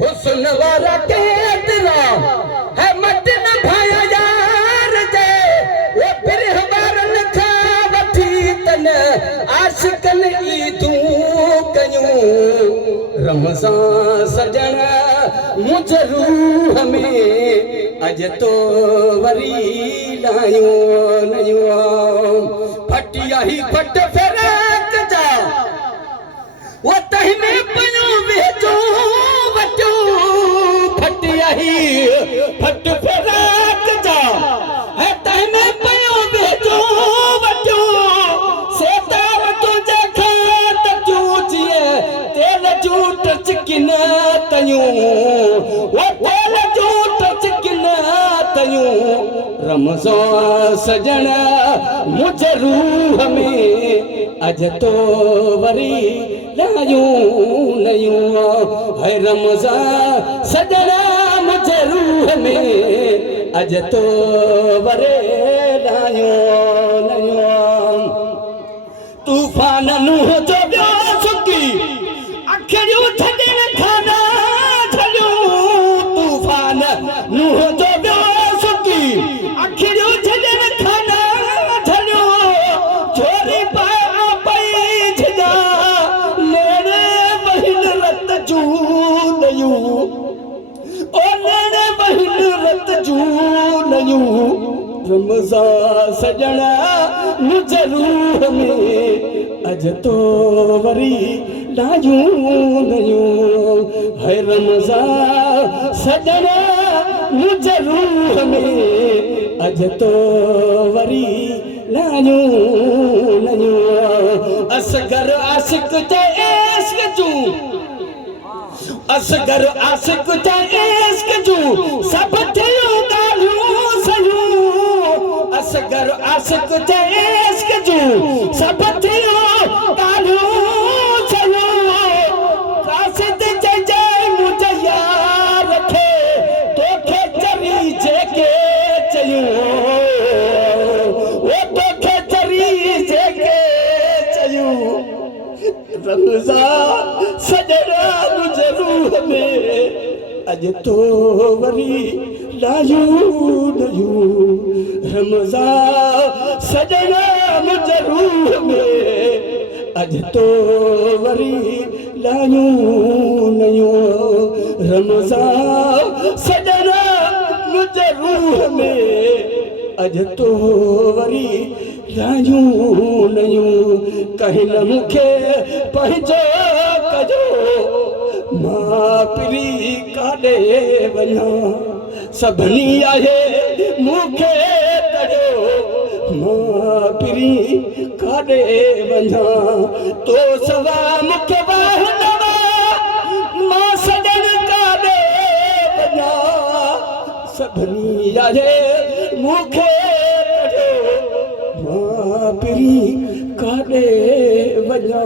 हुस्न वारा केतरा है मटन भाया यार जे वो बिरह वारन खा वठी तन आशिकन ईदूं कयूं रमज़ान सजण मुझ रूह में अज तो वरी लायूं नयूं फटिया ही फट फराक जा वो तह में पयो वेजो वटो फटिया ही फट फराक जा है तह में पयो वेजो वटो सेता वटो जखा तूजिए तेल जूट चिकिन तयूं वो तेल जूट चिकिन तयूं रमज़ान सजण मुझ रूह में अज तो वरी लायूं नयूं है रमज़ान सजण मुझ रूह में अज तो वरे लायूं नयूं तूफान नूह जो ॿियो सुकी अखियूं छॾण खाना छॾियूं तूफान नूह जो ॿियो सुकी अखियूं छॾण खाना छॾियूं छोरी पाया पई झिजा नेड़े बहिन रत जूं नयूं ओ नेड़े बहिन रत जूं नयूं रमज़ान सजण मुझ रूह में अज तो वरी लायूं नयूं है रमज़ान सजण मुझ रूह में अज तो वरी लायूं नयूं असगर आशिक ते इश्क जूं असगर आशिक ते इश्क जूं सब थियूं ॻाल्हियूं सयूं असगर आशिक ते इश्क जूं सब थियूं ॻाल्हियूं सयूं कासिद चइजे मुंहिंजे यार खे तोखे चरी जेके चयूं वो तोखे चरी जेके चयूं रमज़ान सजण मुझ रूह में अज तो वरी लायूं नयूं रमज़ान सजण मुझ रूह में अज तो वरी लायूं नयूं रमज़ान सजण मुझ रूह में अज तो वरी लायूं नयूं कहिन मूंखे पंहिंजो कजो मां पिरी काॾे वञा सभिनी आहे मूंखे कजो मां पिरी काॾे वञा तो सवा मूंखे वाहंदव मां सॼण काॾे वञा सभिनी आहे मूंखे कजो मां पिरी काॾे वञा